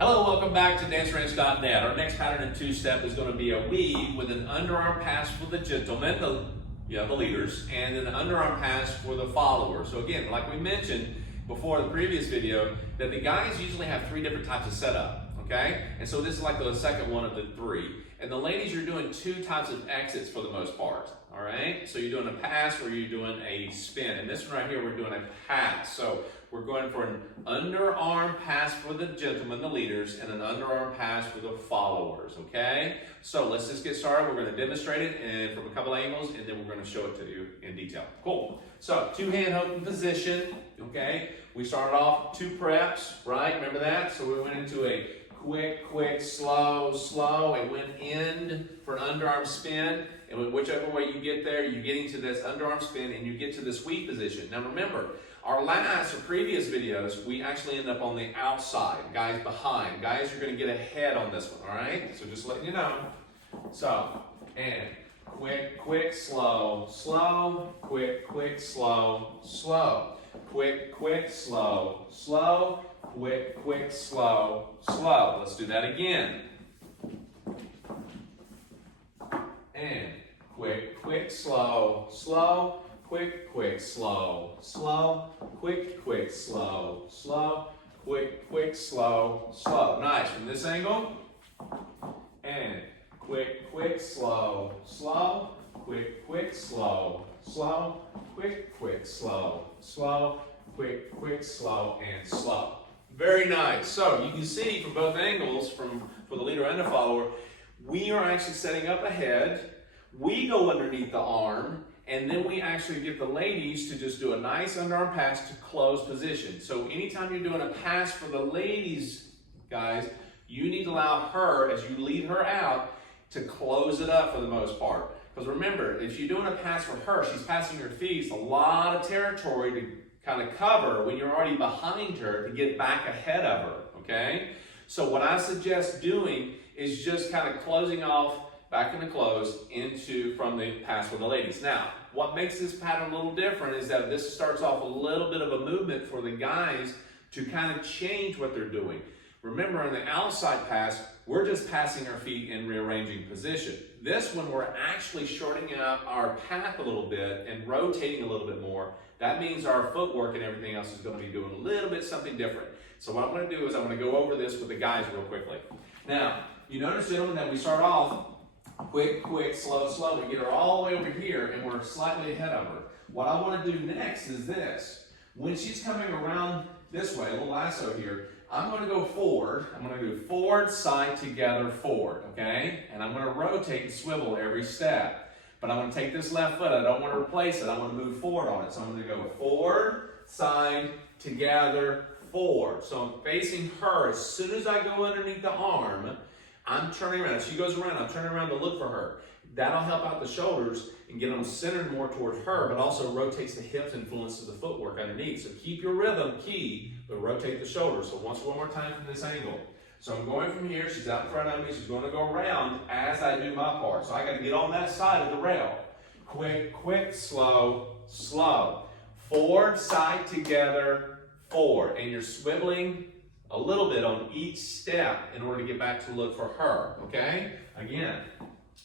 Hello, welcome back to danceranch.net. Our next pattern in two-step is going to be a weave with an underarm pass for the gentlemen, the leaders, and an underarm pass for the followers. So again, like we mentioned before the previous video, that the guys usually have three different types of setup, okay? And so this is like the second one of the three. And the ladies, you're doing two types of exits for the most part, all right? So you're doing a pass or you're doing a spin. And this one right here, we're doing a pass. So we're going for an underarm pass for the gentlemen, the leaders, and an underarm pass for the followers, okay? So let's just get started. We're going to demonstrate it and from a couple angles, and then we're going to show it to you in detail. Cool. So two-hand open position, okay? We started off two preps, right? Remember that? So we went into a quick, slow, and went in for an underarm spin. And whichever way you get there, you're getting to this underarm spin and you get to this weave position. Now remember, our last or previous videos, we actually end up on the outside, guys behind. Guys, you're going to get ahead on this one, all right? So just letting you know. So, and quick, slow, quick, slow, quick, slow, quick, slow. Let's do that again. And quick, slow, quick, slow, quick, slow. Nice. From this angle. And quick, slow, quick, slow, quick, slow, and slow. Very nice. So you can see from both angles, for the leader and the follower, we are actually setting up a head. We go underneath the arm, and then we actually get the ladies to just do a nice underarm pass to close position. So anytime you're doing a pass for the ladies, guys, you need to allow her, as you lead her out, to close it up for the most part. Because remember, if you're doing a pass for her, she's passing her feet. It's a lot of territory to kind of cover when you're already behind her to get back ahead of her, okay? So what I suggest doing is just kind of closing off back into close from the pass for the ladies. Now, what makes this pattern a little different is that this starts off a little bit of a movement for the guys to kind of change what they're doing. Remember, in the outside pass, we're just passing our feet and rearranging position. This one, we're actually shortening out our path a little bit and rotating a little bit more. That means our footwork and everything else is going to be doing a little bit something different. So what I'm going to do is I'm going to go over this with the guys real quickly. Now, you notice, gentlemen, that we start off quick, slow. We get her all the way over here and we're slightly ahead of her. What I want to do next is this. When she's coming around this way, a little lasso here, I'm going to go forward. I'm going to do forward, side, together, forward, okay? And I'm going to rotate and swivel every step. But I'm going to take this left foot. I don't want to replace it. I want to move forward on it. So I'm going to go forward, side, together, forward. So I'm facing her. As soon as I go underneath the arm, I'm turning around. As she goes around, I'm turning around to look for her. That'll help out the shoulders and get them centered more toward her, but also rotates the hips, influences the footwork underneath. So keep your rhythm key, but rotate the shoulders. So one more time from this angle. So I'm going from here. She's out in front of me. She's going to go around as I do my part. So I got to get on that side of the rail. Quick, slow. Forward, side, together, forward. And you're swiveling a little bit on each step in order to get back to look for her, okay? Again,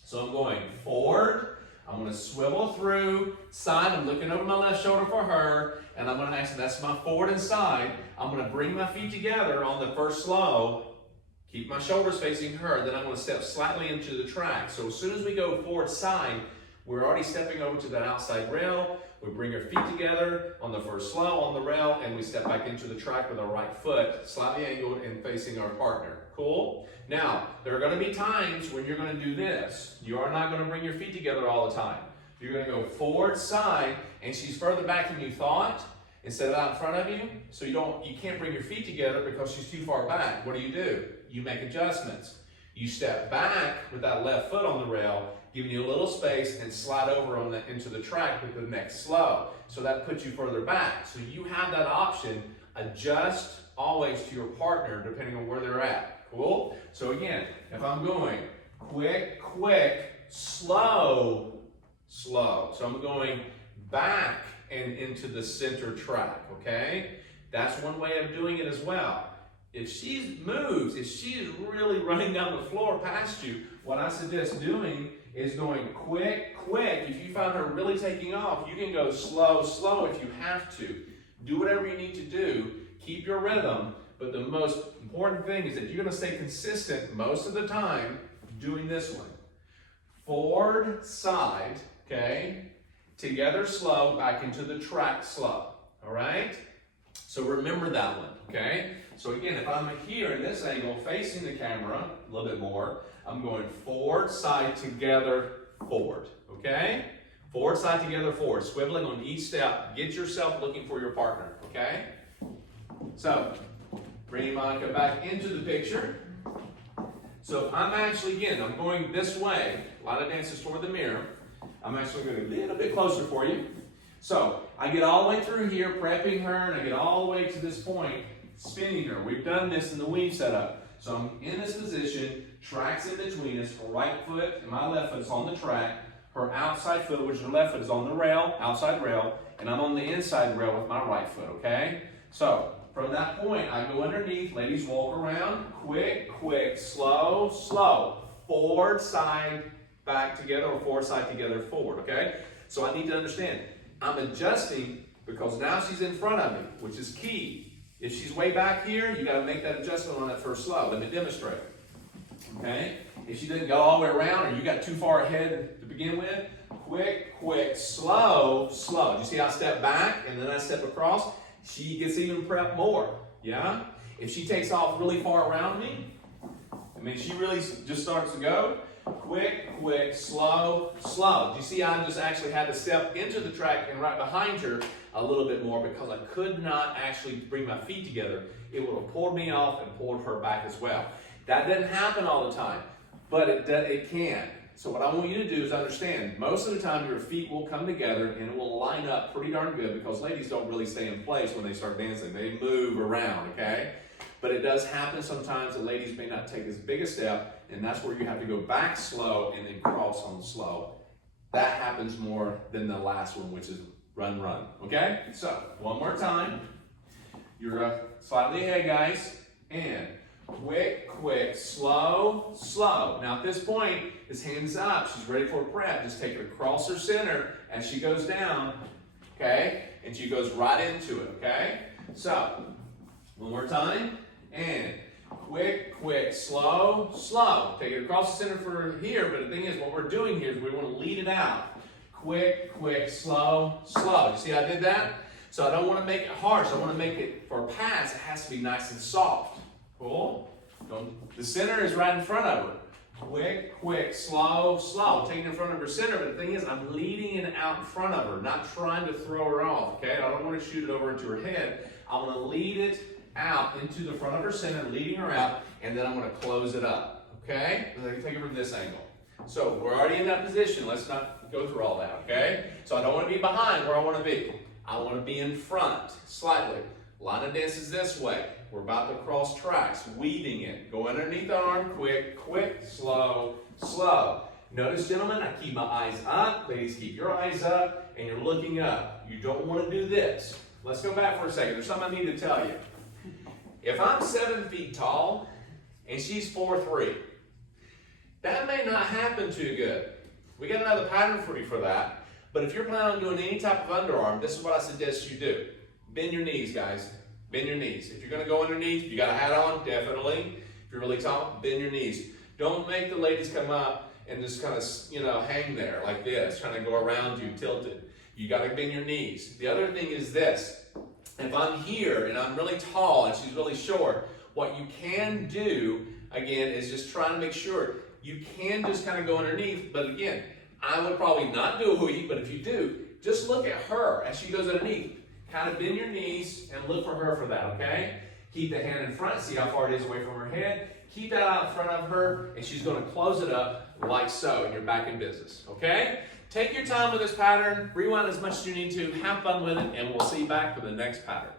so I'm going forward, I'm going to swivel through, side, I'm looking over my left shoulder for her, and I'm going to actually, that's my forward and side, I'm going to bring my feet together on the first slow, keep my shoulders facing her, then I'm going to step slightly into the track. So as soon as we go forward side, we're already stepping over to that outside rail. We bring our feet together on the first slow on the rail, and we step back into the track with our right foot, slightly angled and facing our partner. Cool? Now, there are going to be times when you're going to do this. You are not going to bring your feet together all the time. You're going to go forward, side, and she's further back than you thought instead of out in front of you. So you can't bring your feet together because she's too far back. What do? You make adjustments. You step back with that left foot on the rail, giving you a little space, and slide over into the track with the next slow. So that puts you further back. So you have that option. Adjust always to your partner depending on where they're at. Cool? So again, if I'm going quick, slow. So I'm going back and into the center track, okay? That's one way of doing it as well. If she moves, if she is really running down the floor past you, what I suggest doing is going quick, quick. If you find her really taking off, you can go slow, slow if you have to. Do whatever you need to do. Keep your rhythm. But the most important thing is that you're going to stay consistent most of the time doing this one. Forward, side, okay? Together slow, back into the track slow, all right? So remember that one, okay? So again, if I'm here in this angle facing the camera a little bit more, I'm going forward, side, together, forward, okay? Forward, side, together, forward. Swiveling on each step. Get yourself looking for your partner, okay? So, bring Monica back into the picture. So if I'm actually, again, I'm going this way, a lot of dances toward the mirror. I'm actually going a little bit closer for you. So I get all the way through here, prepping her, and I get all the way to this point, spinning her. We've done this in the weave setup. So I'm in this position, tracks in between us, her right foot and my left foot is on the track, her outside foot, which her left foot is on the rail, outside rail, and I'm on the inside rail with my right foot, okay? So from that point, I go underneath, ladies walk around, quick, quick, slow, slow, forward, side, back together, or forward, side, together, forward, okay? So I need to understand, I'm adjusting because now she's in front of me, which is key. If she's way back here, you gotta make that adjustment on that first slow. Let me demonstrate, okay? If she didn't go all the way around or you got too far ahead to begin with, quick, quick, slow, slow. You see how I step back and then I step across? She gets even prepped more, yeah? If she takes off really far around me, I mean, she really just starts to go, quick, quick, slow, slow. Do you see I just actually had to step into the track and right behind her a little bit more because I could not actually bring my feet together. It would have pulled me off and pulled her back as well. That doesn't happen all the time, but it can. So what I want you to do is understand, most of the time your feet will come together and it will line up pretty darn good because ladies don't really stay in place when they start dancing. They move around, okay? But it does happen sometimes that ladies may not take as big a step, and that's where you have to go back slow and then cross on slow. That happens more than the last one, which is run, run, okay? So, one more time. You're slightly ahead, guys, and quick, quick, slow, slow. Now at this point, his hands up. She's ready for a prep. Just take it across her center as she goes down, okay? And she goes right into it, okay? So, one more time, and quick, quick, slow, slow. Take it across the center for here, but the thing is, what we're doing here is we want to lead it out. Quick, quick, slow, slow. You see how I did that? So I don't want to make it harsh. I want to make it, for a pass, it has to be nice and soft. Cool? The center is right in front of her. Quick, quick, slow, slow. Taking it in front of her center, but the thing is, I'm leading it out in front of her, not trying to throw her off, okay? I don't want to shoot it over into her head. I want to lead it out into the front of her center, leading her out, and then I'm going to close it up, okay? Let me take it from this angle. So we're already in that position. Let's not go through all that, okay? So I don't want to be behind where I want to be. I want to be in front, slightly. Line of dance is this way. We're about to cross tracks, weaving it. Go underneath the arm, quick, quick, slow, slow. Notice, gentlemen, I keep my eyes up. Ladies, keep your eyes up, and you're looking up. You don't want to do this. Let's go back for a second. There's something I need to tell you. If I'm 7 feet tall, and she's 4'3", that may not happen too good. We got another pattern for you for that. But if you're planning on doing any type of underarm, this is what I suggest you do. Bend your knees, guys. Bend your knees. If you're going to go underneath, you got a hat on, definitely. If you're really tall, bend your knees. Don't make the ladies come up and just kind of, hang there like this, trying to go around you, tilted. You got to bend your knees. The other thing is this. If I'm here and I'm really tall and she's really short, what you can do, again, is just try to make sure you can just kind of go underneath. But again, I would probably not do a weave, but if you do, just look at her as she goes underneath. Kind of bend your knees and look for her for that, okay? Keep the hand in front, see how far it is away from her head. Keep that out in front of her, and she's going to close it up like so, and you're back in business, okay? Take your time with this pattern, rewind as much as you need to, have fun with it, and we'll see you back for the next pattern.